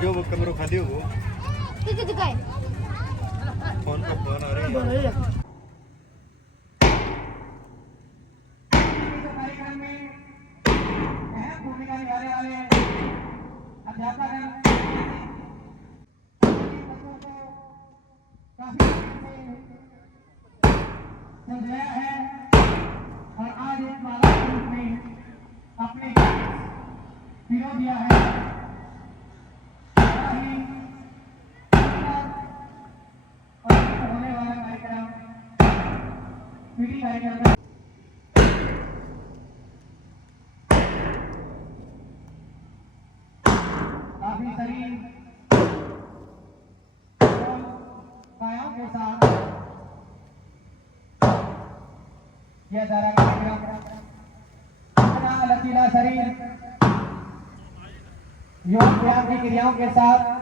जो वो कमरों खाली हो वो किसे दिखाए फोन पे फोन आ रही है। कार्यक्रम में अहम भूमिका निभाने वाले अध्यापक हैं। बच्चों को काफी समझाया है और आज एक माला के रूप में अपने पिरो दिया है। और होने वाला कार्यक्रम पीढ़ी कार्यक्रम काफी शरीर व्यायाम के साथ यह सारा कार्यक्रम अपना लचीला शरीर योग व्यायाम की क्रियाओं के साथ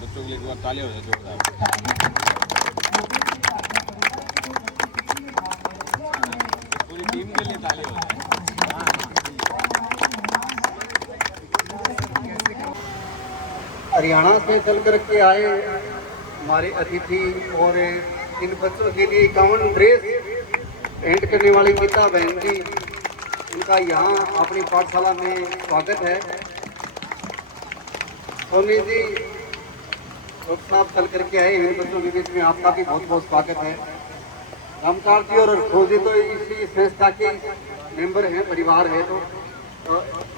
बच्चों के लिए एक बार ताली हो जाए जोरदार। पूरी टीम के लिए ताली हो जाए। हरियाणा से चल कर के आए हमारे अतिथि और इन बच्चों के लिए 51 ड्रेस पेंट करने वाली गीता बहन जी, उनका यहाँ अपनी पाठशाला में स्वागत है। सोनी जी डॉक्टर साहब चल करके आए हैं बच्चों के बीच में, आपका भी बहुत बहुत स्वागत है। रामचार जी और खोजी तो इसी संस्था के मेंबर हैं, परिवार है, तो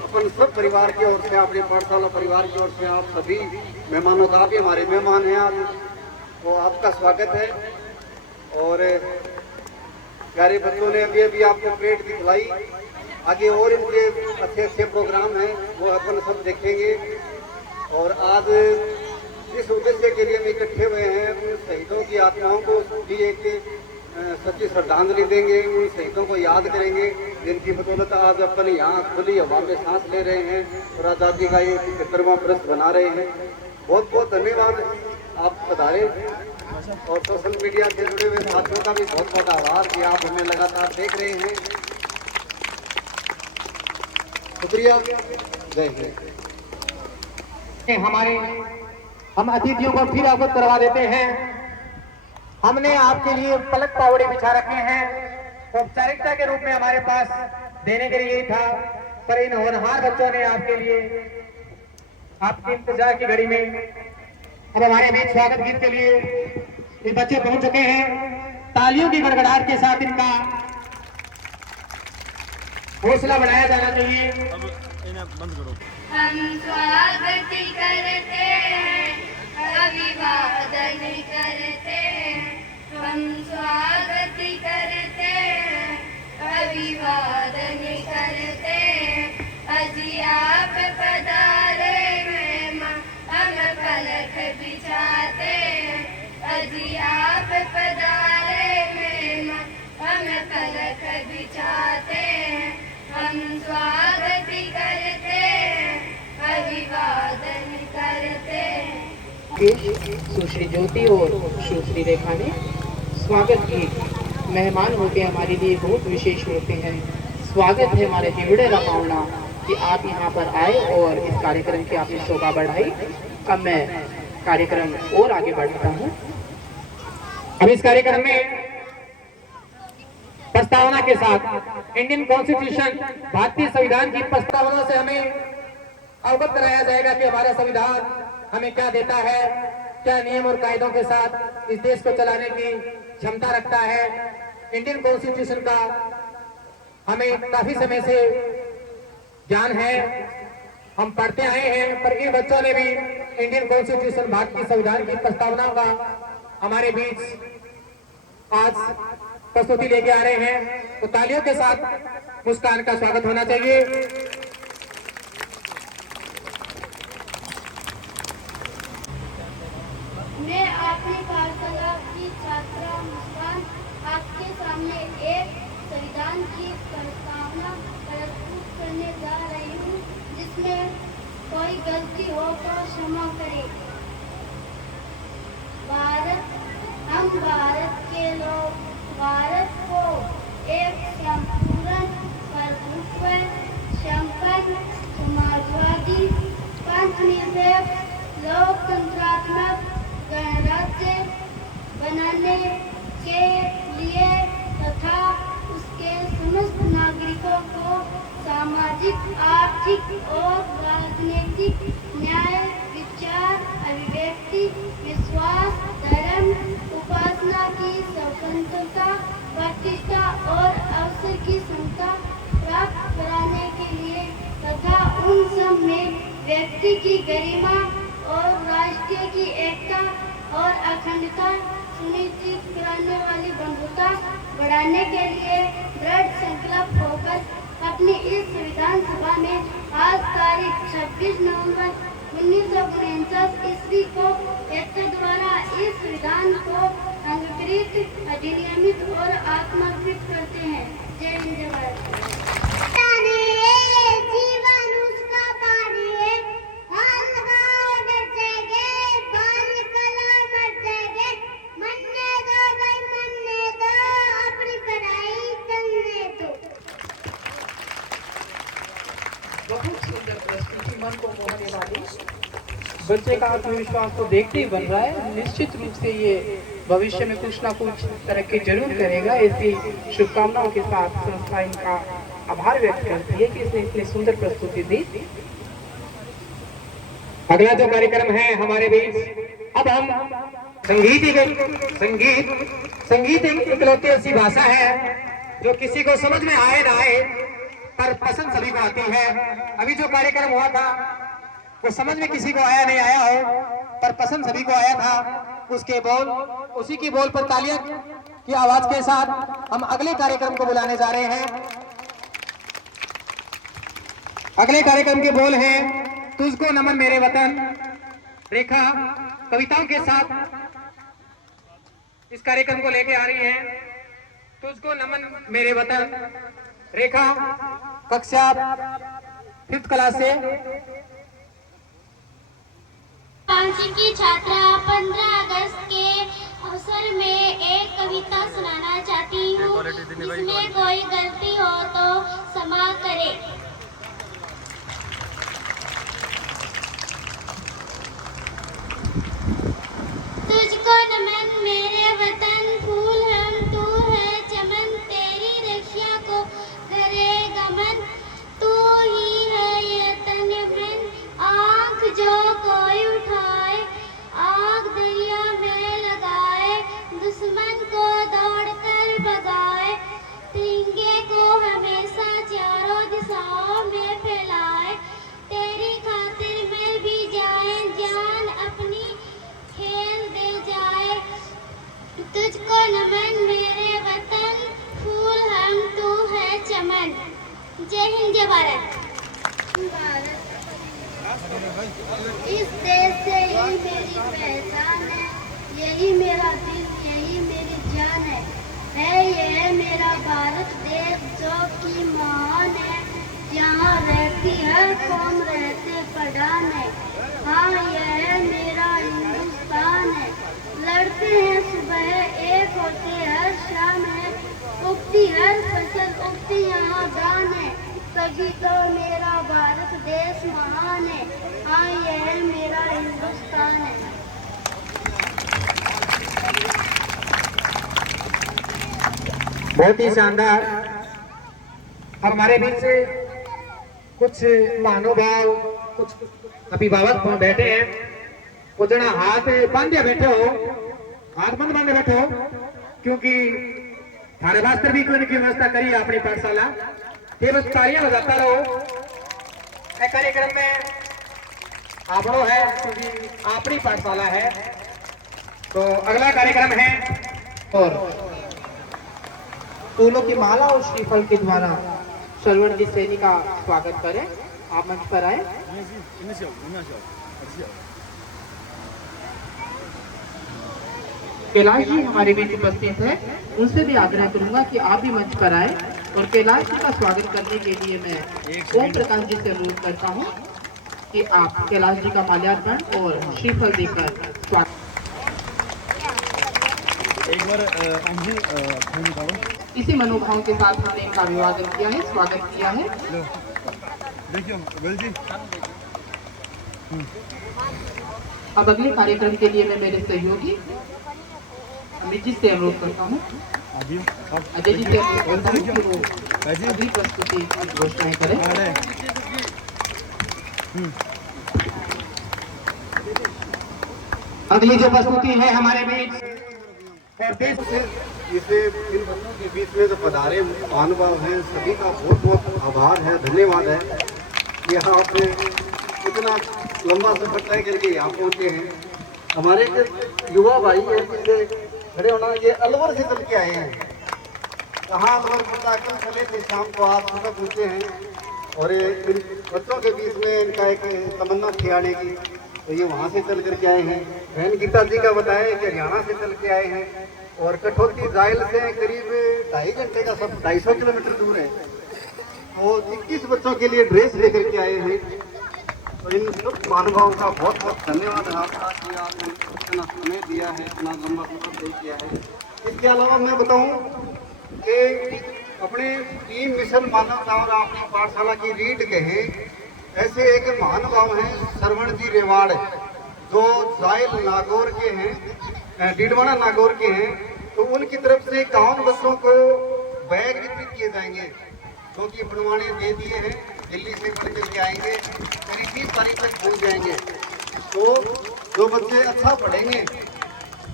अपन सब परिवार की ओर से, अपने पाठशाला परिवार की ओर से आप सभी मेहमानों का, भी हमारे मेहमान हैं आज, तो आपका स्वागत है। और प्यारे बच्चों ने अभी अभी आपको प्लेट दिखलाई, आगे और इनके अच्छे अच्छे प्रोग्राम हैं वो अपन सब देखेंगे। और आज इस उद्देश्य के लिए हम इकट्ठे हुए हैं, उन शहीदों की आत्माओं को भी एक सच्ची श्रद्धांजलि देंगे, उन शहीदों को याद करेंगे जिनकी बदौलत आज अपन यहाँ खुली हवा में सांस ले रहे हैं और आज़ादी का ये 75वां वर्ष बना रहे हैं। बहुत बहुत धन्यवाद आप पधारे, और सोशल मीडिया से जुड़े हुए साथियों का भी बहुत बहुत आभार कि आप हमें लगातार देख रहे हैं। शुक्रिया, जय हिंद। हम अतिथियों को फिर अवगत करवा देते हैं। हमने आपके लिए पलक पावड़े बिछा रखे हैं, औपचारिकता के रूप में हमारे पास देने के लिए था, पर इन होनहार बच्चों ने आपके लिए आपके इंतजार की घड़ी में अब हमारे बीच स्वागत गीत के लिए ये बच्चे पहुंच चुके हैं। तालियों की गड़गड़ाहट के साथ इनका हौसला बढ़ाया जाना चाहिए। बंद करो। हम स्वागत करते हैं, अभिवादन करते हैं, हम स्वागत करते हैं, अभिवादन करते हैं। अजी आप पधारे मेहमान, हम पलक बिछाते हैं। अजी आप पधारे मेहमान, हम पलक बिछाते हैं। हम स्वागत करते हैं, अभिवादन करते हैं। सुश्री ज्योति और सुश्री रेखा ने स्वागत गीत मेहमान होते हैं हमारे लिए बहुत विशेष होते हैं। स्वागत है हमारे हिवड़े का पावना कि आप यहाँ पर आए और इस कार्यक्रम की आपने शोभा बढ़ाई। अब मैं कार्यक्रम और आगे बढ़ता हूँ। अब इस कार्यक्रम में प्रस्तावना के साथ इंडियन कॉन्स्टिट्यूशन, भारतीय संविधान की प्रस्तावना से हमें अवगत कराया जाएगा कि हमारा संविधान हमें क्या देता है, क्या नियम और कायदों के साथ इस देश को चलाने की क्षमता रखता है। इंडियन कॉन्स्टिट्यूशन का हमें काफी समय से ज्ञान है, हम पढ़ते आए हैं, पर इन बच्चों ने भी इंडियन कॉन्स्टिट्यूशन, भारत की संविधान की प्रस्तावना का हमारे बीच आज प्रस्तुति लेके आ रहे हैं, तो तालियों के साथ मुस्कान का स्वागत होना चाहिए। मैं अपनी पाठशाला की छात्रा मुस्कान आपके सामने एक संविधान की प्रस्तावना प्रस्तुत करने जा रही हूँ, जिसमें कोई गलती हो तो क्षमा करें। हम भारत के लोग भारत को एक संपूर्ण प्रभुत्व संपन्न समाजवादी पंथनिरपेक्ष लोकतंत्रात्मक गणराज्य बनाने के लिए तथा उसके समस्त नागरिकों को सामाजिक, आर्थिक और राजनीतिक न्याय, विचार, अभिव्यक्ति, विश्वास, धर्म, उपासना की स्वतंत्रता, प्रतिष्ठा और अवसर की समता प्राप्त कराने के लिए तथा उन सब में व्यक्ति की गरिमा और राष्ट्र की एकता और अखंडता सुनिश्चित कराने वाली बंधुता बढ़ाने के लिए दृढ़ संकल्प होकर अपनी इस संविधान सभा में आज तारीख 26 नवंबर 1949 ईस्वी को एकता द्वारा इस संविधान को अंगीकृत, अधिनियमित और आत्मार्पित करते हैं। जय हिंद, जय भारत। बहुत सुंदर प्रस्तुति, मन को मोहने वाली। बच्चे का आत्मविश्वास तो देखते ही बन रहा है। निश्चित रूप से ये भविष्य में कुछ ना कुछ तरक्की जरूर करेगा। ऐसी शुभकामनाओं के साथ संस्था इनका आभार व्यक्त करती है कि इसने इतनी सुंदर प्रस्तुति दी। अगला जो कार्यक्रम है हमारे बीच, अब हम संगीत एक इकलौती ऐसी भाषा है जो किसी को समझ में आए ना आए पर पसंद सभी को आती है। अभी जो कार्यक्रम हुआ था वो समझ में किसी को आया नहीं आया हो, पर पसंद सभी को आया था। उसके बोल, उसी की बोल पर तालियां की आवाज के साथ हम अगले कार्यक्रम को बुलाने जा रहे हैं। अगले कार्यक्रम के बोल हैं, तुझको नमन मेरे वतन। रेखा कविताओं के साथ इस कार्यक्रम को लेके आ रही है। तुझको नमन मेरे वतन। रेखा कक्षा 5th क्लास से। पांचवी की छात्रा 15 अगस्त के अवसर में एक कविता सुनाना चाहती हूँ, जिसमें कोई गलती हो तो क्षमा करे। तुझको नमन मेरे वतन, फूल हम तू है चमन, तेरी रक्षा को करे गमन, तू ही है ये तन मन, आँख जो कोई उठाए, आग दरिया में लगाए, दुश्मन को दौड़कर भगाए, तिरंगे को हमेशा चारों दिशाओं में फैलाए, तेरी खातिर मिल भी जाए, जान अपनी खेल दे जाए। तुझको नमन मेरे वतन, फूल हम तू है चमन। जय हिंद, जय भारत। इस देश से यही मेरी पहचान है, यही मेरा दिल, यही मेरी जान है। यह मेरा भारत देश जो कि महान है, जहाँ रहती हर कौम रहते पठान है। हाँ, यह मेरा हिंदुस्तान है। लड़ते हैं सुबह, एक होते हर शाम है, उगती हर फसल, उगती यहाँ दान है, तभी तो मेरा भारत देश महान है। हाँ, यह मेरा हिंदुस्तान है। बहुत ही शानदार। हमारे बीच से कुछ महानुभाव, कुछ अभिभावक बैठे हैं। वो जना हाथ बांधे बैठे हो, हाथ बंद बांधे बैठे हो, क्योंकि थाने वास्ते भी कोई की व्यवस्था करी है अपनी पाठशाला। ये बस तालियां बजाता रहो। कार्यक्रम में आपड़ो है क्योंकि अपनी पाठशाला है। तो अगला कार्यक्रम है और फूलों की माला और श्रीफल के द्वारा श्रवण जी सैनी का स्वागत करें। आप मंच पर आए। कैलाश जी हमारे बीच उपस्थित है, उनसे भी आग्रह करूंगा कि आप भी मंच पर आए और कैलाश जी का स्वागत करने के लिए मैं ओम प्रकाश जी से अनुरोध करता हूं कि आप कैलाश जी का माल्यार्पण और श्रीफल देकर स्वागत। एक बार अंजी फोन निकालो। इसी मनोभाव के साथ हमने इनका अभिवादन किया है, स्वागत किया है। देखिए वेल जी। अब अगले कार्यक्रम के लिए मैं मेरे सहयोगी अमित जी से अनुरोध करता हूँ, अजय जी से अनुरोध करता हूँ कि वो अगली प्रस्तुति की घोषणाएं करें। अगली जो प्रस्तुति है हमारे बीच और देश से इसे इन बच्चों के बीच में जो पधारे महानुभाव हैं सभी का बहुत बहुत आभार है, धन्यवाद है कि आप इतना लंबा सफर तय करके यहाँ पहुँचे हैं। हमारे एक युवा भाई है जिससे खड़े होना, ये अलवर से चल के आए हैं। कहाँ अलवर पड़ता, कल चले थे शाम को, आप सुबह पहुँचे हैं और इन बच्चों के बीच में इनका एक तमन्ना थी आने की, तो ये वहाँ से चल करके आए हैं। बहन गीता जी का बताया कि हरियाणा से चल के आए हैं और कठौती जायल से करीब 2.5 घंटे का, सब 250 किलोमीटर दूर है। तो 21 बच्चों के लिए ड्रेस लेकर के आए हैं। तो इन सब महानुभावों का बहुत बहुत धन्यवाद है आपका कि आपने इतना समय दिया है, इतना लंबा सफर तय किया है। इसके अलावा मैं बताऊं कि अपने टीम मिशन मानवता और अपनी पाठशाला की रीढ़ के हैं ऐसे एक महानुभाव हैं श्रवण जी रेवाड़, जो जायल नागौर के हैं, डीडवाना नागौर के हैं। तो उनकी तरफ से 51 बच्चों को बैग वितरित किए जाएंगे, जो कि बनवाने दे दिए हैं, दिल्ली से पढ़ करके आएंगे, करीब 30 तारीख तक पहुँच जाएंगे। तो जो बच्चे अच्छा पढ़ेंगे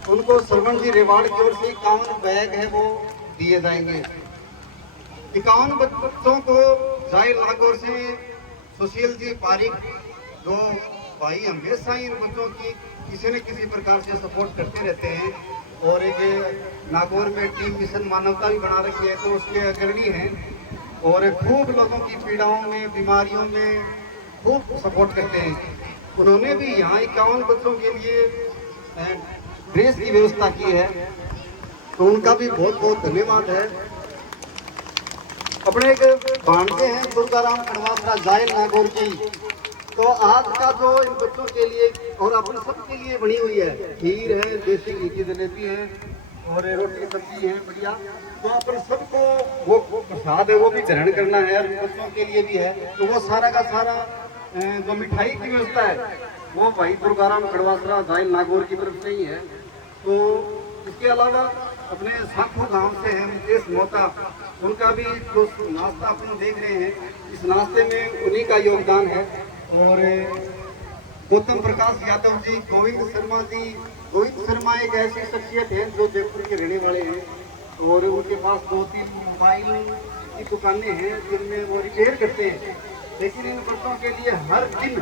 उनको श्रवण जी रेवाड़ की ओर से 51 बैग है वो दिए जाएंगे। 51 बच्चों को जायल नागौर से सुशील जी पारिक, जो भाई हमेशा इन बच्चों की किसी न किसी प्रकार से सपोर्ट करते रहते हैं और एक नागौर में टीम मिशन मानवता भी बना रखी है, तो उसके अग्रणी हैं और खूब लोगों की पीड़ाओं में, बीमारियों में खूब सपोर्ट करते हैं। उन्होंने भी यहाँ 51 बच्चों के लिए ड्रेस की व्यवस्था की है, तो उनका भी बहुत बहुत धन्यवाद है। अपने एक भांजे हैं दुर्गाराम कड़वासरा जायल नागौर की, तो आज का जो इन बच्चों के लिए और अपने सबके लिए बनी हुई है, खीर है, देसी घी की जलेबी है और रोटी सब्जी है बढ़िया। तो अपन सबको वो प्रसाद है वो भी ग्रहण करना है और बच्चों के लिए भी है। तो वो सारा का सारा जो मिठाई की व्यवस्था है वो भाई दुर्गाराम कड़वासरा जायल नागौर की तरफ से ही है। तो इसके अलावा अपने साखू गांव से है मुकेश मोहता, उनका भी जो नाश्ता अपन देख रहे हैं, इस नाश्ते में उन्हीं का योगदान है। और गौतम प्रकाश यादव जी, गोविंद शर्मा जी, गोविंद शर्मा एक ऐसी शख्सियत है जो जयपुर के रहने वाले हैं और उनके पास 2-3 मोबाइल की दुकानें हैं जिनमें वो रिपेयर करते हैं। लेकिन इन बच्चों के लिए हर दिन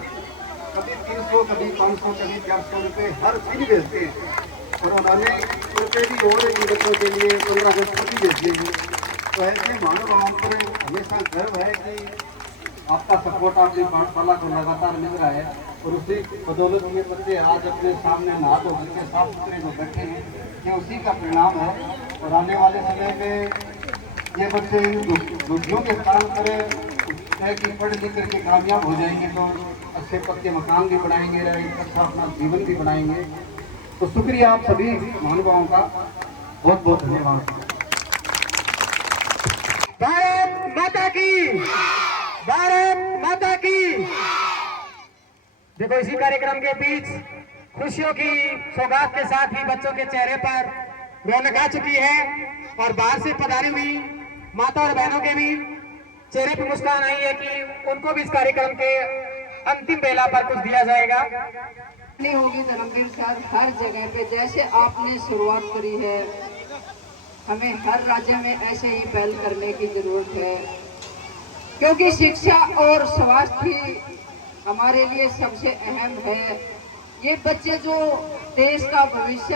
कभी 300, कभी 500, कभी 400 रुपये हर दिन भेजते हैं और उन्होंने रुपये भी और इन बच्चों के लिए 15 अगस्त को भी भेज दिए। तो ऐसे महानुभावों पर हमेशा गर्व है कि आपका सपोर्ट आपकी पाठशाला को लगातार मिल रहा है और उसी बदौलत ये बच्चे आज अपने सामने नहा धो करके साफ सुथरे जो बैठे हैं, ये उसी का परिणाम है। और आने वाले समय में ये बच्चे रुचियों के स्थान पर है कि पढ़ लिख करके कामयाब हो जाएंगे तो अच्छे पक्के मकान भी बनाएंगे, अच्छा अपना जीवन भी बनाएंगे। तो शुक्रिया आप सभी महानुभावों का, बहुत बहुत धन्यवाद। भारत माता की, भारत माता की। देखो इसी कार्यक्रम के बीच खुशियों की सौगात के साथ ही बच्चों के चेहरे पर रौनक आ चुकी है और बाहर से पधारी हुई माता और बहनों के भी चेहरे पर मुस्कान आई है कि उनको भी इस कार्यक्रम के अंतिम बेला पर कुछ दिया जाएगा। नहीं होगी धर्मवीर सर, हर जगह पे जैसे आपने शुरुआत करी है, हमें हर राज्य में ऐसे ही पहल करने की जरूरत है, क्योंकि शिक्षा और स्वास्थ्य ही हमारे लिए सबसे अहम है। ये बच्चे जो देश का भविष्य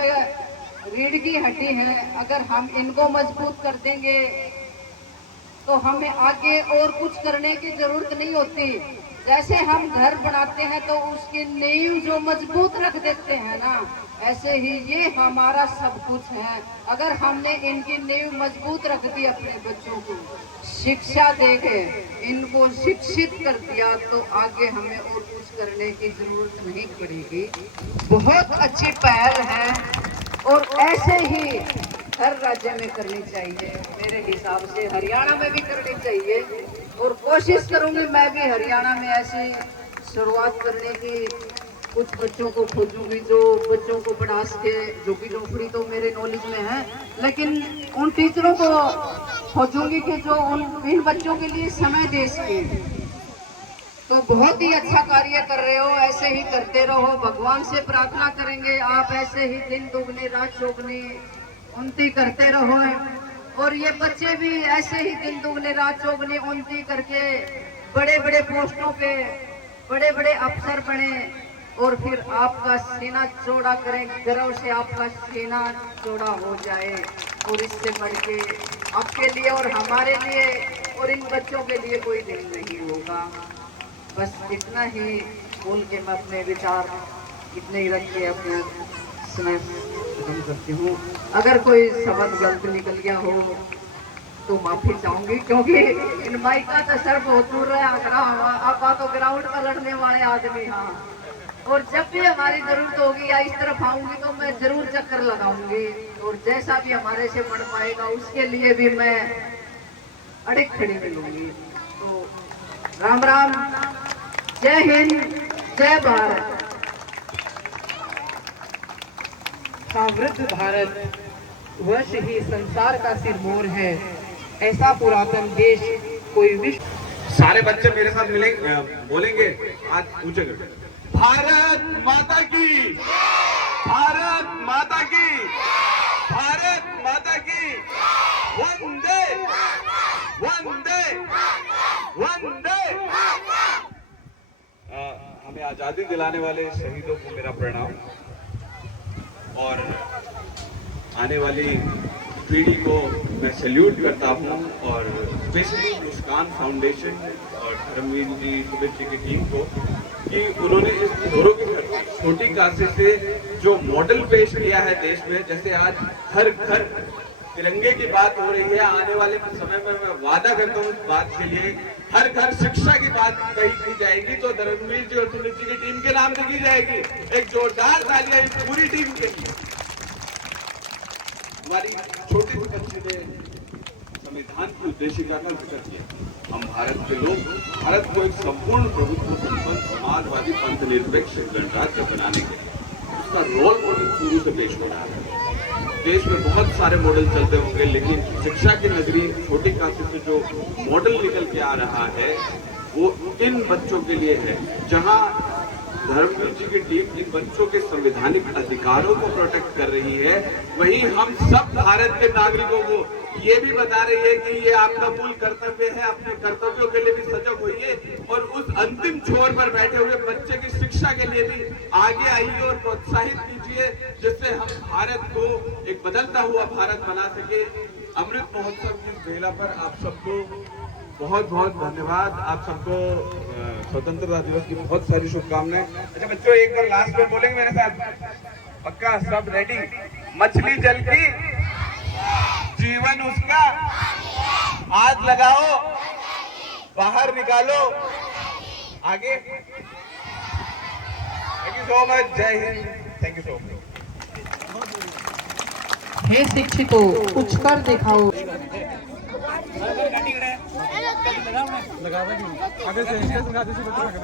रीढ़ की हड्डी है। अगर हम इनको मजबूत कर देंगे तो हमें आगे और कुछ करने की जरूरत नहीं होती। जैसे हम घर बनाते हैं तो उसकी नींव जो मजबूत रख देते हैं ना, ऐसे ही ये हमारा सब कुछ है। अगर हमने इनकी नींव मजबूत रख दी, अपने बच्चों को शिक्षा देके इनको शिक्षित कर दिया, तो आगे हमें और कुछ करने की जरूरत नहीं पड़ेगी। बहुत अच्छी पहल है और ऐसे ही हर राज्य में करनी चाहिए। मेरे हिसाब से हरियाणा में भी करनी चाहिए और कोशिश करूंगी मैं भी हरियाणा में ऐसी शुरुआत करने की। कुछ बच्चों को खोजूंगी जो बच्चों को पढ़ा सके, जो कि नौकरी तो मेरे नॉलेज में है, लेकिन उन टीचरों को खोजूंगी कि जो इन बच्चों के लिए समय दे सके। तो बहुत ही अच्छा कार्य कर रहे हो, ऐसे ही करते रहो। भगवान से प्रार्थना करेंगे आप ऐसे ही दिन दुगनी रात चौगनी उन्नति करते रहो और ये बच्चे भी ऐसे ही दिन दुगनी रात चौगनी उन्नति करके बड़े बड़े पोस्टों पे बड़े बड़े अफसर बने और फिर आपका सीना चौड़ा करें, गर्व से आपका सीना चौड़ा हो जाए। और इससे बढ़ के आपके लिए और हमारे लिए और इन बच्चों के लिए कोई दिन नहीं होगा। बस इतना ही बोल के मैं अपने विचार इतने ही रख के अपने समय खत्म करती हूँ। अगर कोई शब्द गलत निकल गया हो तो माफी चाहूंगी, क्योंकि इन माइक का तो सर बहुत दूर है। आप तो ग्राउंड में लड़ने वाले आदमी। हाँ, और जब भी हमारी जरूरत होगी या इस तरफ आऊंगी तो मैं जरूर चक्कर लगाऊंगी और जैसा भी हमारे से बढ़ पाएगा उसके लिए भी मैं अड़िग खड़ी मिलूंगी। तो राम राम, जय हिंद, जय भारत। समृद्ध भारत वर्ष ही संसार का सिरमौर है, ऐसा पुरातन देश कोई विश्व। सारे बच्चे मेरे साथ मिलेंगे, बोलेंगे आज ऊंचे करके, भारत माता की, भारत माता की, भारत माता की, वंदे वंदे वंदे। हमें आजादी दिलाने वाले शहीदों को मेरा प्रणाम और आने वाली पीढ़ी को मैं सैल्यूट करता हूं और स्पेशली मुस्कान फाउंडेशन और धर्मवीर जी, सुमित जी की टीम को कि उन्होंने इस घोरों की छोटी काशी से जो मॉडल पेश किया है देश में। जैसे आज हर घर तिरंगे की बात हो रही है, आने वाले समय में मैं वादा करता हूँ इस बात के लिए हर घर शिक्षा की बात कही की जाएगी तो धर्मवीर जी और सुमित जी की टीम के नाम से की जाएगी। एक जोरदार तालियां इस पूरी टीम के लिए। हमारी छोटी सी बच्ची ने संविधान की उद्देशिका का जिक्र किया। हम भारत के लोग भारत को एक संपूर्ण प्रभुत्व संपन्न समाजवादी पंथ निरपेक्ष गणराज्य बनाने के लिए उसका रोल मॉडल शुरू से पेश हो रहा है। देश में बहुत सारे मॉडल चलते होंगे, लेकिन शिक्षा की नगरी छोटी काशी से जो मॉडल निकल के आ रहा है वो इन बच्चों के लिए है, जहां धर्मवीर जी की टीम इन बच्चों के संवैधानिक अधिकारों को प्रोटेक्ट कर रही है, वहीं हम सब भारत के नागरिकों को ये भी बता रही है कि ये आपका मूल कर्तव्य है, अपने कर्तव्यों के लिए भी सजग होइए और उस अंतिम छोर पर बैठे हुए बच्चे की शिक्षा के लिए भी आगे आइए और प्रोत्साहित कीजिए, जिससे हम भारत को एक बदलता हुआ भारत बना सके। अमृत महोत्सव की इस बेला पर आप सबको बहुत बहुत धन्यवाद। आप सबको स्वतंत्रता दिवस की बहुत सारी शुभकामनाएं। अच्छा बच्चों, एक बार लास्ट में बोलेंगे मेरे साथ, पक्का? सब रेडी? मछली जल की, जीवन उसका, हाथ लगाओ, बाहर निकालो, आगे। Thank you so much. जय हिंद। Thank you so much. हे शिक्षितों, कुछ कर दिखाओ। अगर से स्टेशन का दूसरी बच्चों का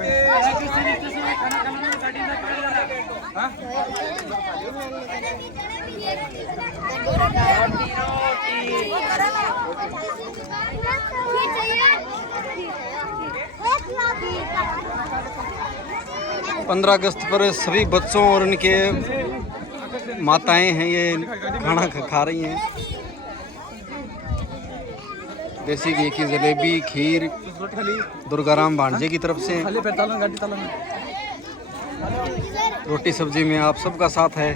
15 अगस्त पर सभी बच्चों और उनके माताएं हैं, ये खाना खा रही हैं। देसी घी की जलेबी, खीर दुर्गाराम भांजे की तरफ से। रोटी सब्जी में आप सबका साथ है।